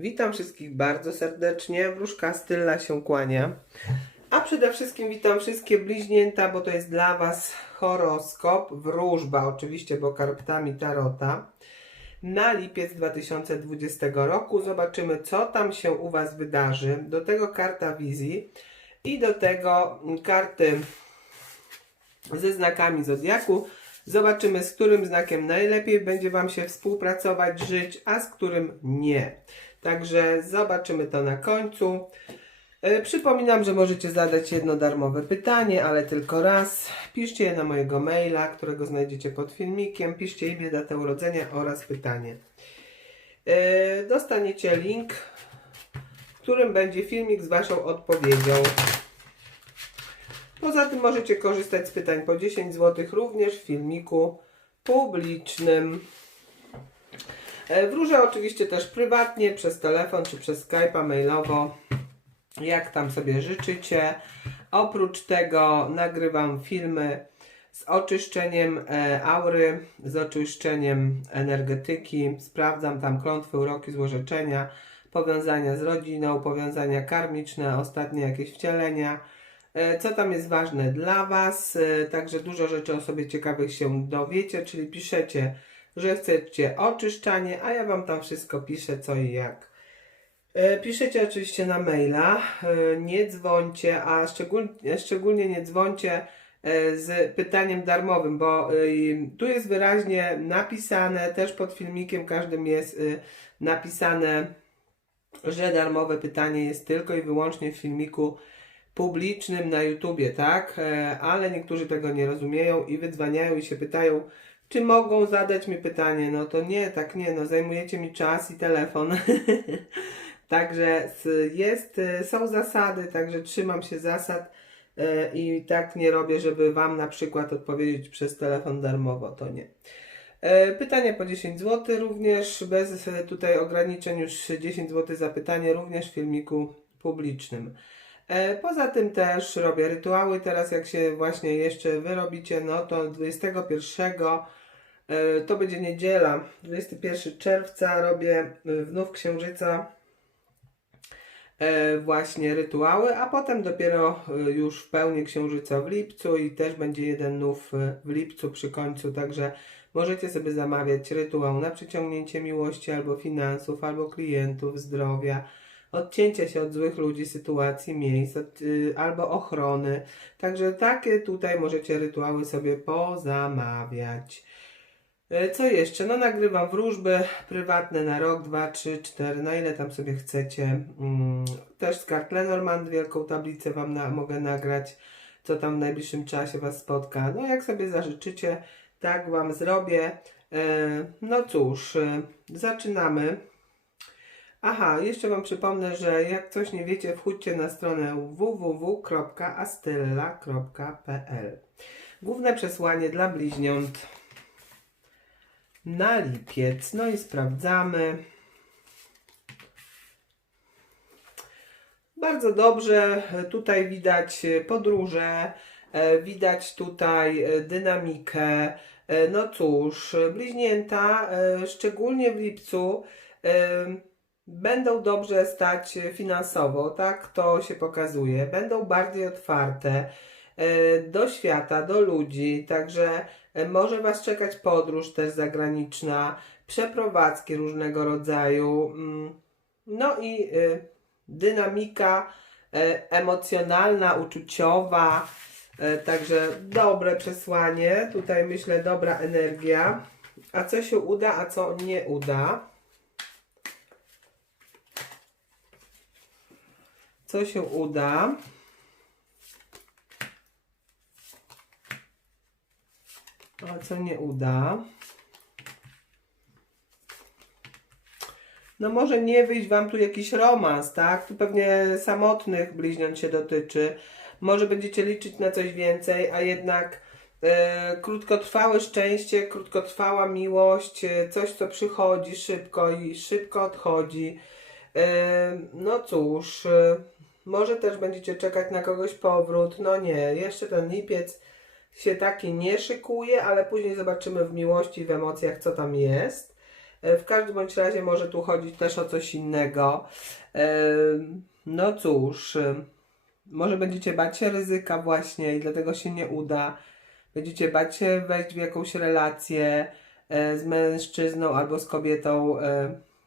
Witam wszystkich bardzo serdecznie. Wróżka Stylla się kłania. A przede wszystkim witam wszystkie bliźnięta, bo to jest dla Was horoskop, wróżba oczywiście, bo kartami Tarota. Na lipiec 2020 roku zobaczymy, co tam się u Was wydarzy. Do tego karta wizji i do tego karty ze znakami Zodiaku. Zobaczymy, z którym znakiem najlepiej będzie Wam się współpracować, żyć, a z którym nie. Także zobaczymy to na końcu. E, Przypominam, że możecie zadać jedno darmowe pytanie, ale tylko raz. Piszcie je na mojego maila, którego znajdziecie pod filmikiem. Piszcie imię, datę urodzenia oraz pytanie. E, Dostaniecie link, w którym będzie filmik z Waszą odpowiedzią. Poza tym możecie korzystać z pytań po 10 zł również w filmiku publicznym. E, Wróżę oczywiście też prywatnie, przez telefon czy przez Skype'a mailowo, jak tam sobie życzycie. Oprócz tego nagrywam filmy z oczyszczeniem e, aury, z oczyszczeniem energetyki. Sprawdzam tam klątwy, uroki, złorzeczenia, powiązania z rodziną, powiązania karmiczne, ostatnie jakieś wcielenia. E, Co tam jest ważne dla Was? Także dużo rzeczy o sobie ciekawych się dowiecie, czyli piszecie, że chcecie oczyszczanie, a ja Wam tam wszystko piszę, co i jak. E, Piszecie oczywiście na maila, e, nie dzwońcie, a szczególnie, szczególnie nie dzwońcie e, z pytaniem darmowym, bo tu jest wyraźnie napisane, też pod filmikiem każdym jest napisane, że darmowe pytanie jest tylko i wyłącznie w filmiku publicznym na YouTubie, tak? Ale niektórzy tego nie rozumieją i wydzwaniają i się pytają, czy mogą zadać mi pytanie. No to nie, tak nie, no zajmujecie mi czas i telefon. Także jest, e, są zasady, także trzymam się zasad e, i tak nie robię, żeby Wam na przykład odpowiedzieć przez telefon darmowo, to nie. E, Pytania po 10 zł również, bez e, tutaj ograniczeń już 10 zł za pytanie, również w filmiku publicznym. E, Poza tym też robię rytuały. Teraz jak się właśnie jeszcze wyrobicie, no to 21 e, to będzie niedziela, 21 czerwca robię e, w Nów Księżyca e, właśnie rytuały, a potem dopiero e, już w pełni Księżyca w lipcu i też będzie jeden nów e, w lipcu przy końcu, także możecie sobie zamawiać rytuał na przyciągnięcie miłości albo finansów, albo klientów, zdrowia, odcięcia się od złych ludzi, sytuacji, miejsc, y, albo ochrony. Także takie tutaj możecie rytuały sobie pozamawiać. E, Co jeszcze? No nagrywam wróżby prywatne na rok, dwa, trzy, cztery, na ile tam sobie chcecie. Mm, Też z kart Lenormand wielką tablicę Wam na, mogę nagrać, co tam w najbliższym czasie Was spotka. No jak sobie zażyczycie, tak Wam zrobię. E, No cóż, e, zaczynamy. Aha, jeszcze Wam przypomnę, że jak coś nie wiecie, wchódźcie na stronę www.astylla.pl Główne przesłanie dla bliźniąt na lipiec. No i sprawdzamy. Bardzo dobrze. Tutaj widać podróże, e, widać tutaj e, dynamikę. E, No cóż, bliźnięta, e, szczególnie w lipcu, e, będą dobrze stać finansowo, tak to się pokazuje. Będą bardziej otwarte e, do świata, do ludzi, także e, może Was czekać podróż też zagraniczna, przeprowadzki różnego rodzaju, mm, no i e, dynamika e, emocjonalna, uczuciowa, e, także dobre przesłanie, tutaj myślę dobra energia. A co się uda, a co nie uda? Co się uda? A co nie uda? No może nie wyjść Wam tu jakiś romans, tak? Tu pewnie samotnych bliźniąt się dotyczy. Może będziecie liczyć na coś więcej, a jednak e, krótkotrwałe szczęście, krótkotrwała miłość, e, coś co przychodzi szybko i szybko odchodzi. E, no cóż, może też będziecie czekać na kogoś powrót. No nie, jeszcze ten lipiec się taki nie szykuje, ale później zobaczymy w miłości, w emocjach, co tam jest. E, W każdym bądź razie może tu chodzić też o coś innego. E, No cóż, e, może będziecie bać się ryzyka właśnie i dlatego się nie uda. Będziecie bać się wejść w jakąś relację z mężczyzną albo z kobietą.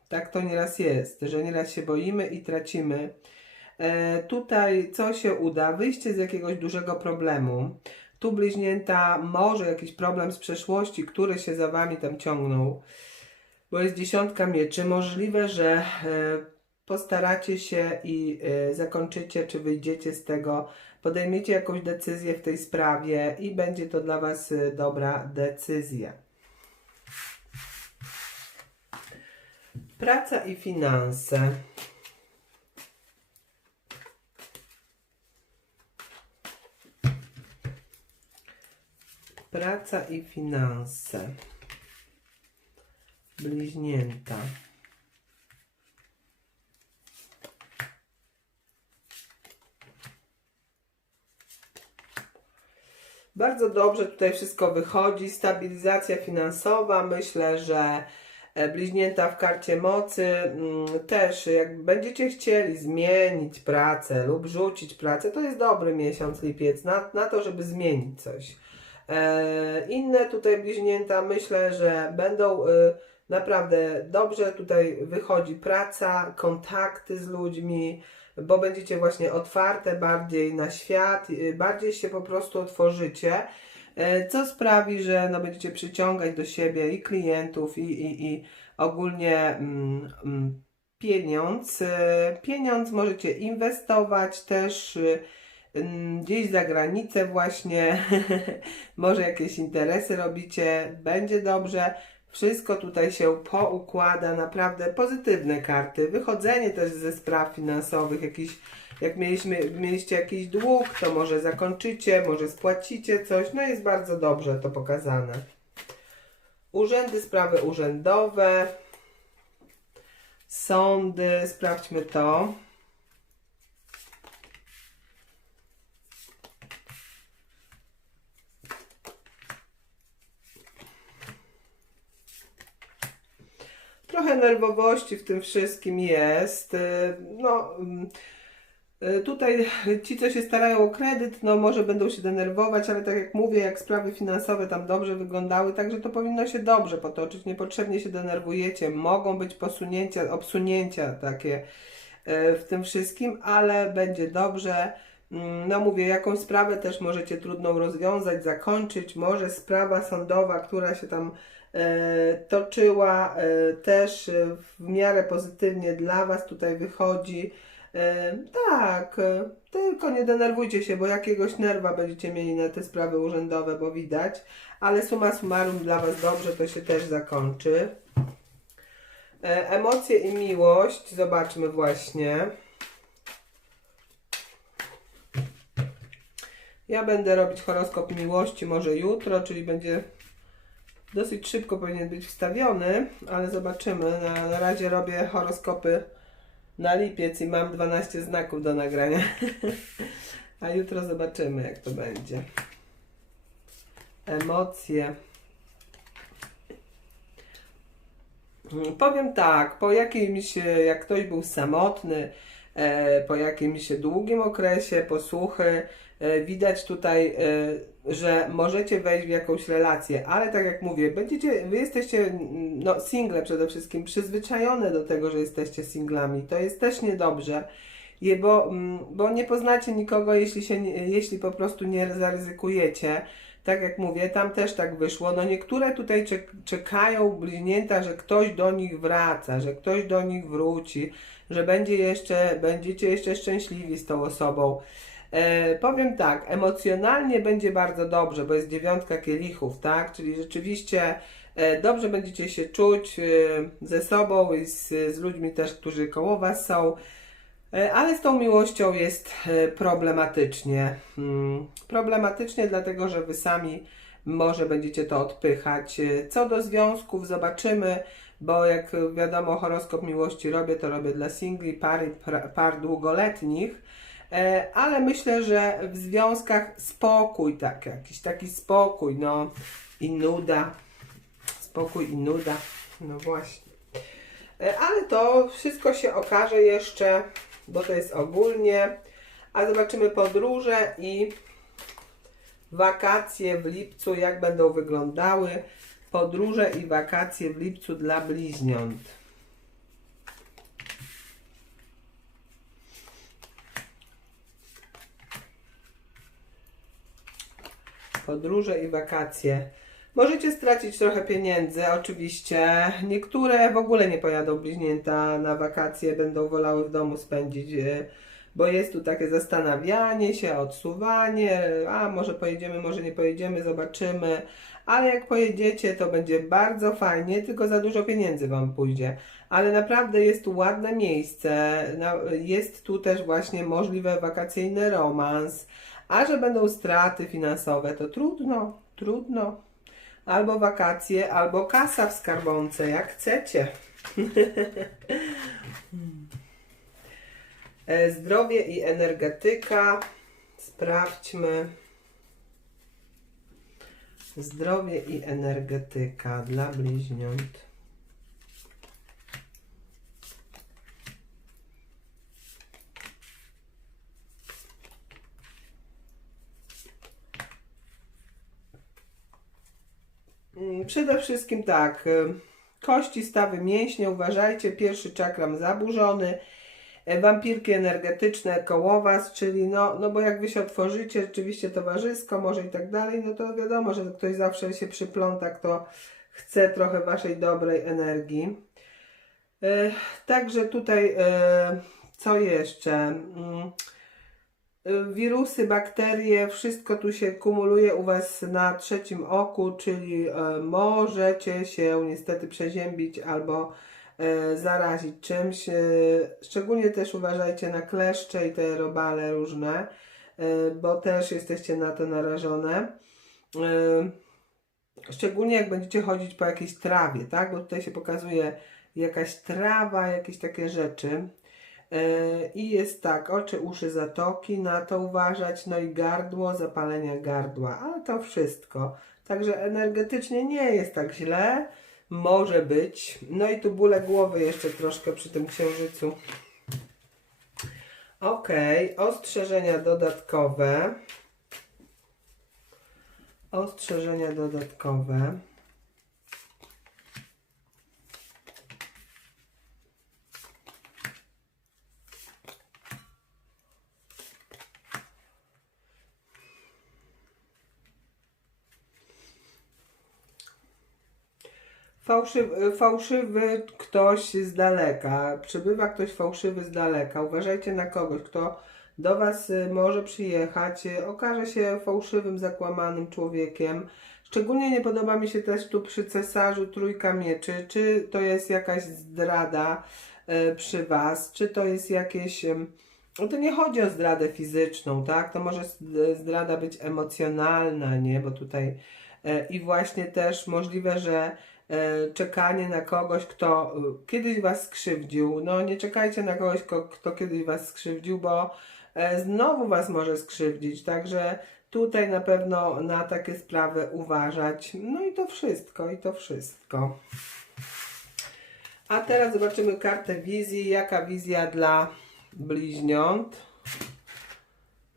Tak to nieraz jest, że nieraz się boimy i tracimy. Tutaj co się uda? Wyjście z jakiegoś dużego problemu. Tu bliźnięta może jakiś problem z przeszłości, który się za wami tam ciągnął, bo jest dziesiątka mieczy. Możliwe, że e, postaracie się i e, zakończycie, czy wyjdziecie z tego, podejmiecie jakąś decyzję w tej sprawie i będzie to dla was e, dobra decyzja. Praca i finanse. Praca i finanse. Bliźnięta. Bardzo dobrze tutaj wszystko wychodzi. Stabilizacja finansowa. Myślę, że e, bliźnięta w karcie mocy mm, też, jak będziecie chcieli zmienić pracę lub rzucić pracę, to jest dobry miesiąc lipiec na, na to, żeby zmienić coś. E, Inne tutaj bliźnięta myślę, że będą e, naprawdę dobrze tutaj wychodzi praca, kontakty z ludźmi, bo będziecie właśnie otwarte bardziej na świat, y, bardziej się po prostu otworzycie, e, co sprawi, że no będziecie przyciągać do siebie i klientów, i, i, i ogólnie mm, mm, pieniądz. E, Pieniądz możecie inwestować też y, gdzieś za granicę właśnie, może jakieś interesy robicie, będzie dobrze. Wszystko tutaj się poukłada, naprawdę pozytywne karty. Wychodzenie też ze spraw finansowych, jakiś, jak mieliśmy, mieliście jakiś dług, to może zakończycie, może spłacicie coś. No jest bardzo dobrze to pokazane. Urzędy, sprawy urzędowe, sądy, sprawdźmy to. Trochę nerwowości w tym wszystkim jest. Y, No, mm, y, tutaj ci, co się starają o kredyt, no może będą się denerwować, ale tak jak mówię, jak sprawy finansowe tam dobrze wyglądały, także to powinno się dobrze potoczyć. Niepotrzebnie się denerwujecie. Mogą być posunięcia, obsunięcia takie y, w tym wszystkim, ale będzie dobrze. Mm, No mówię, jakąś sprawę też możecie trudną rozwiązać, zakończyć. Może sprawa sądowa, która się tam toczyła, e, też e, w miarę pozytywnie dla Was tutaj wychodzi. E, tak, e, tylko nie denerwujcie się, bo jakiegoś nerwa będziecie mieli na te sprawy urzędowe, bo widać, ale summa summarum dla Was dobrze to się też zakończy. E, emocje i miłość, zobaczmy właśnie. Ja będę robić horoskop miłości może jutro, czyli będzie dosyć szybko powinien być wstawiony, ale zobaczymy. Na, na razie robię horoskopy na lipiec i mam 12 znaków do nagrania. A jutro zobaczymy, jak to będzie. Emocje. Mm, Powiem tak, po jakimś, jak ktoś był samotny, e, po jakimś długim okresie posłuchy, widać tutaj, e, że możecie wejść w jakąś relację, ale tak jak mówię, będziecie, wy jesteście, no, single przede wszystkim, przyzwyczajone do tego, że jesteście singlami. To jest też niedobrze, bo, mm, bo nie poznacie nikogo, jeśli, się, jeśli po prostu nie zaryzykujecie. Tak jak mówię, tam też tak wyszło. No niektóre tutaj czek- czekają bliźnięta, że ktoś do nich wraca, że ktoś do nich wróci, że będzie jeszcze, będziecie jeszcze szczęśliwi z tą osobą. E, powiem tak, emocjonalnie będzie bardzo dobrze, bo jest dziewiątka kielichów, tak? Czyli rzeczywiście e, dobrze będziecie się czuć e, ze sobą i z, z ludźmi też, którzy koło Was są. E, Ale z tą miłością jest e, problematycznie. Mm, Problematycznie, dlatego że wy sami może będziecie to odpychać. E, Co do związków, zobaczymy, bo jak wiadomo, horoskop miłości robię, to robię dla singli, par, par, par długoletnich. E, Ale myślę, że w związkach spokój, tak, jakiś taki spokój, no i nuda. Spokój i nuda. No właśnie. E, Ale to wszystko się okaże jeszcze, bo to jest ogólnie. A zobaczymy podróże i wakacje w lipcu, jak będą wyglądały. Podróże i wakacje w lipcu dla bliźniąt. Podróże i wakacje. Możecie stracić trochę pieniędzy, oczywiście. Niektóre w ogóle nie pojadą bliźnięta na wakacje, będą wolały w domu spędzić, e, bo jest tu takie zastanawianie się, odsuwanie, a może pojedziemy, może nie pojedziemy, zobaczymy. Ale jak pojedziecie, to będzie bardzo fajnie, tylko za dużo pieniędzy Wam pójdzie. Ale naprawdę jest tu ładne miejsce, jest tu też właśnie możliwy wakacyjny romans. A że będą straty finansowe, to trudno, trudno. Albo wakacje, albo kasa w skarbonce, jak chcecie. E, Zdrowie i energetyka. Sprawdźmy. Zdrowie i energetyka dla bliźniąt. Mm, Przede wszystkim tak, y, kości, stawy, mięśnie, uważajcie, pierwszy czakram zaburzony, e, wampirki energetyczne koło was, czyli no, no bo jak wy się otworzycie rzeczywiście towarzysko, może i tak dalej, no to wiadomo, że ktoś zawsze się przypląta, kto chce trochę waszej dobrej energii. E, Także tutaj, e, co jeszcze? Y, wirusy, bakterie, wszystko tu się kumuluje u Was na trzecim oku, czyli e, możecie się niestety przeziębić albo e, zarazić czymś. Szczególnie też uważajcie na kleszcze i te robale różne, bo też jesteście na to narażone. Szczególnie jak będziecie chodzić po jakiejś trawie, tak? Bo tutaj się pokazuje jakaś trawa, jakieś takie rzeczy. E, I jest tak, oczy, uszy, zatoki, na to uważać, no i gardło, zapalenia gardła, ale to wszystko. Także energetycznie nie jest tak źle, może być. No i tu bóle głowy jeszcze troszkę przy tym księżycu. Ok, ostrzeżenia dodatkowe. Ostrzeżenia dodatkowe. Fałszywy, fałszywy ktoś z daleka, przybywa ktoś fałszywy z daleka. Uważajcie na kogoś, kto do Was y, może przyjechać, y, okaże się fałszywym, zakłamanym człowiekiem. Szczególnie nie podoba mi się też tu przy cesarzu trójka mieczy, czy to jest jakaś zdrada y, przy Was, czy to jest jakieś. No to nie chodzi o zdradę fizyczną, tak? To może zdrada być emocjonalna, nie? Bo tutaj i właśnie też możliwe, że czekanie na kogoś, kto e, kiedyś was skrzywdził. No nie czekajcie na kogoś, ko- kto kiedyś was skrzywdził, bo e, znowu was może skrzywdzić. Także tutaj na pewno na takie sprawy uważać. No i to wszystko, i to wszystko. A teraz zobaczymy kartę wizji. Jaka wizja dla bliźniąt?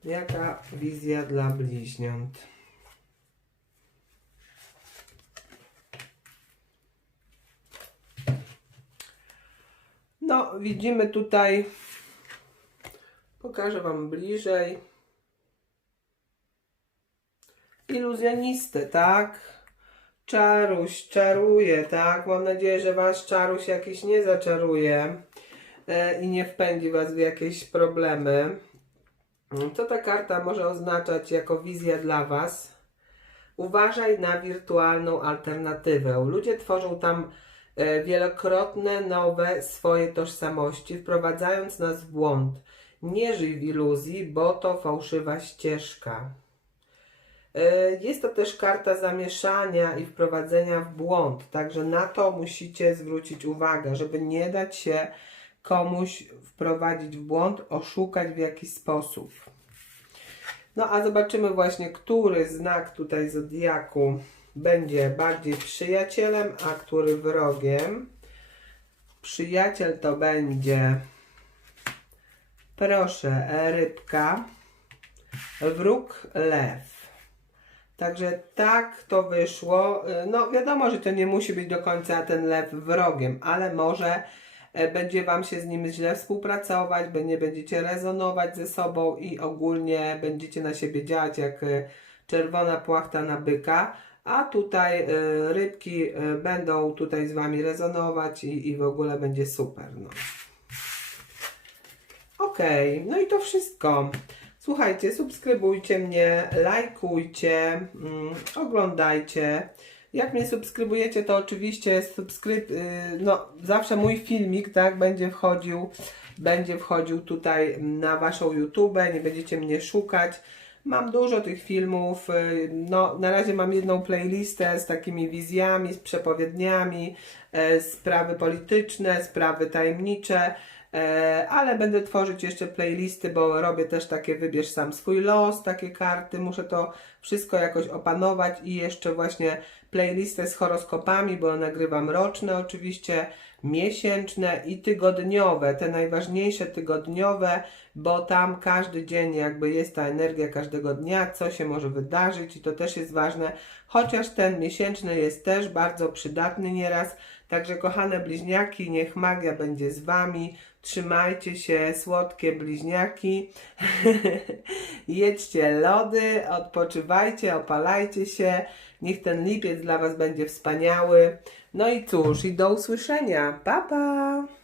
Jaka wizja dla bliźniąt? No, widzimy tutaj, pokażę Wam bliżej, iluzjonistę, tak? Czaruś, czaruje, tak? Mam nadzieję, że Was czaruś jakiś nie zaczaruje e, i nie wpędzi Was w jakieś problemy. Co ta karta może oznaczać jako wizja dla Was? Uważaj na wirtualną alternatywę. Ludzie tworzą tam wielokrotne nowe swoje tożsamości, wprowadzając nas w błąd. Nie żyj w iluzji, bo to fałszywa ścieżka. E, Jest to też karta zamieszania i wprowadzenia w błąd, także na to musicie zwrócić uwagę, żeby nie dać się komuś wprowadzić w błąd, oszukać w jakiś sposób. No a zobaczymy właśnie, który znak tutaj zodiaku będzie bardziej przyjacielem, a który wrogiem. przyjaciel to będzie, proszę, rybka, wróg lew. Także tak to wyszło. No wiadomo, że to nie musi być do końca ten lew wrogiem, ale może e, będzie Wam się z nim źle współpracować, nie będziecie rezonować ze sobą i ogólnie będziecie na siebie działać jak e, czerwona płachta na byka, a tutaj e, rybki e, będą tutaj z Wami rezonować i, i w ogóle będzie super. No. Okej, no i to wszystko. Słuchajcie, subskrybujcie mnie, lajkujcie, mm, oglądajcie. Jak mnie subskrybujecie, to oczywiście subskryb, y, no zawsze mój filmik, tak, będzie wchodził, będzie wchodził tutaj na waszą YouTube, nie będziecie mnie szukać. Mam dużo tych filmów, y, no na razie mam jedną playlistę z takimi wizjami, z przepowiedniami, e, sprawy polityczne, sprawy tajemnicze. E, ale będę tworzyć jeszcze playlisty, bo robię też takie wybierz sam swój los, takie karty, muszę to wszystko jakoś opanować i jeszcze właśnie playlistę z horoskopami, bo nagrywam roczne oczywiście, miesięczne i tygodniowe, te najważniejsze tygodniowe, bo tam każdy dzień jakby jest ta energia każdego dnia, co się może wydarzyć i to też jest ważne, chociaż ten miesięczny jest też bardzo przydatny nieraz, Także kochane bliźniaki, niech magia będzie z Wami. Trzymajcie się, słodkie bliźniaki. Jedźcie lody, odpoczywajcie, opalajcie się. Niech ten lipiec dla Was będzie wspaniały. No i cóż, i do usłyszenia. Pa, pa!